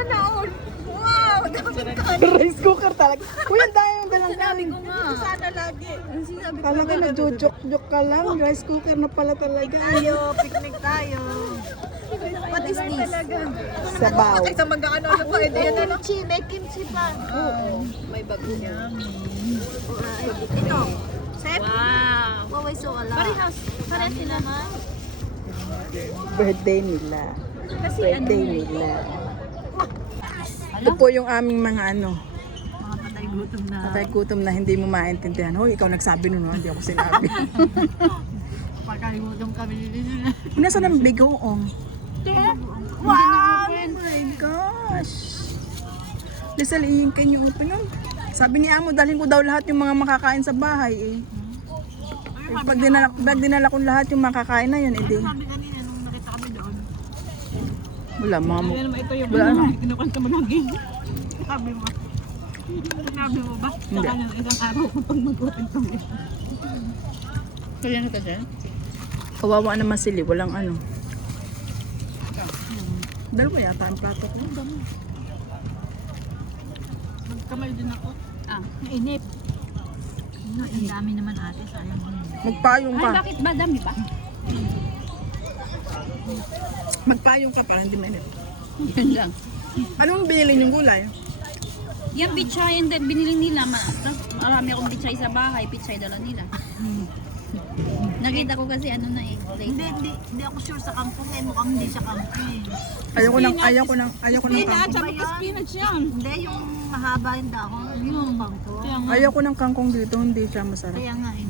sana all. Wow, dami ka. Rice cooker talaga. Uy, ang dami yung dalang Sinabi ko nga. Sana lagi. Sinabi ko Talaga nagjo-joke ka lang. Rice cooker na pala talaga. Picnic tayo. What is this? Sabaw. Sa mag-ano na pa, hindi yan ano. Kimchi, may kimchi pa. Oo. May bago niya. Ito. Sep? Wow. Wow, so ala. Parehas. Parehas sila. Birthday nila. Kasi Birthday nila. Ito po yung aming mga ano. mga patay gutom na. Patay gutom na hindi mo maintindihan. Hoy, ikaw nagsabi nun, no? Hindi ako sinabi. Pagkalimutan kami nila. Nasaan ang bigoong? Wow! Oh my gosh! Lisal, iingkin yung ito yun. Sabi ni Amo, dalhin ko daw lahat yung mga makakain sa bahay eh. Pag dinala ko lahat yung makakain na yun, edi. Sabi kanina nung nakita kami doon. Wala, mga mo. Ito yung Wala na. kinukwento mo lagi. Sabi mo. Sinabi mo ba? Sa Hindi. kanyang isang araw kung pag magkwento mo. Kaya na to siya? Kawawa naman sila, walang ano. Dalawa yata ang plato ko. Magkamay din ako. Mainip. No, ang dami naman ate, sayang. Magpayong ka. bakit ba? Dami ba? Magpayong ka para hindi mainit. Yan lang. Anong binili yung gulay? Yung pichay, hindi, binili nila. Marami akong pichay sa bahay. Pichay dala nila. Nakita ko kasi ano na eh. Hindi ako sure sa kangkong eh. Mukhang hindi siya kangkong. Ayaw ko ng kangkong. Sabi ko spinach yan. Hindi, yung mahaba yung dahon. Yung kangkong. Ayaw ko ng kangkong dito, hindi siya masarap. Kaya nga eh,